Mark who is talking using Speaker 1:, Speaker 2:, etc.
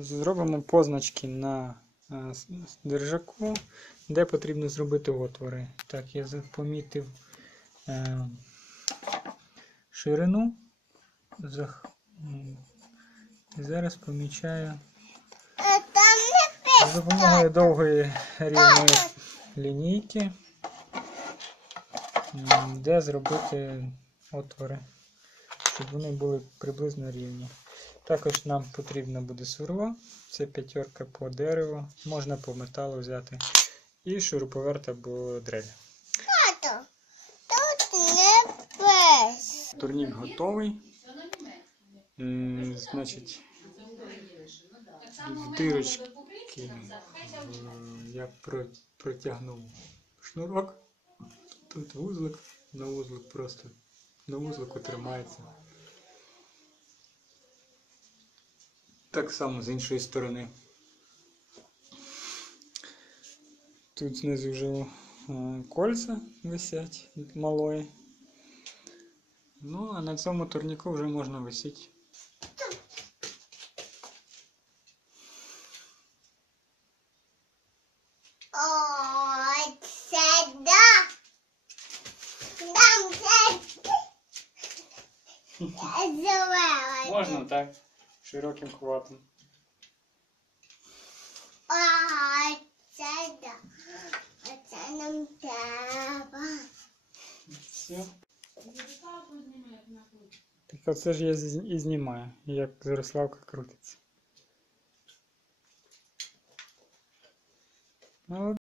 Speaker 1: Зробимо позначки на е, держаку, де потрібно зробити отвори. Так, я помітив е, ширину. І зараз помічаю за допомогою довгої рівної лінійки, де зробити отвори, щоб вони були приблизно рівні. Також нам потрібно буде сверло, це п'ятерка по дереву, можна по металу взяти. І шуруповерт або дрель.
Speaker 2: Тато, тут не пес.
Speaker 1: Турнік готовий. Значить, в дирочки я протягнув шнурок. Тут вузлик, на вузлик просто на вузлику тримається. Так само з іншої сторони. Тут знизу вже е, кольця висять малої. Ну, а на цьому турніку вже можна висіти.
Speaker 2: О, це да. Там це. Зелена.
Speaker 1: Можна так, широким хватом.
Speaker 2: О, це да. Оце нам треба.
Speaker 1: Все. Так оце ж я зі- і знімаю, як Зарославка крутиться. Молодець.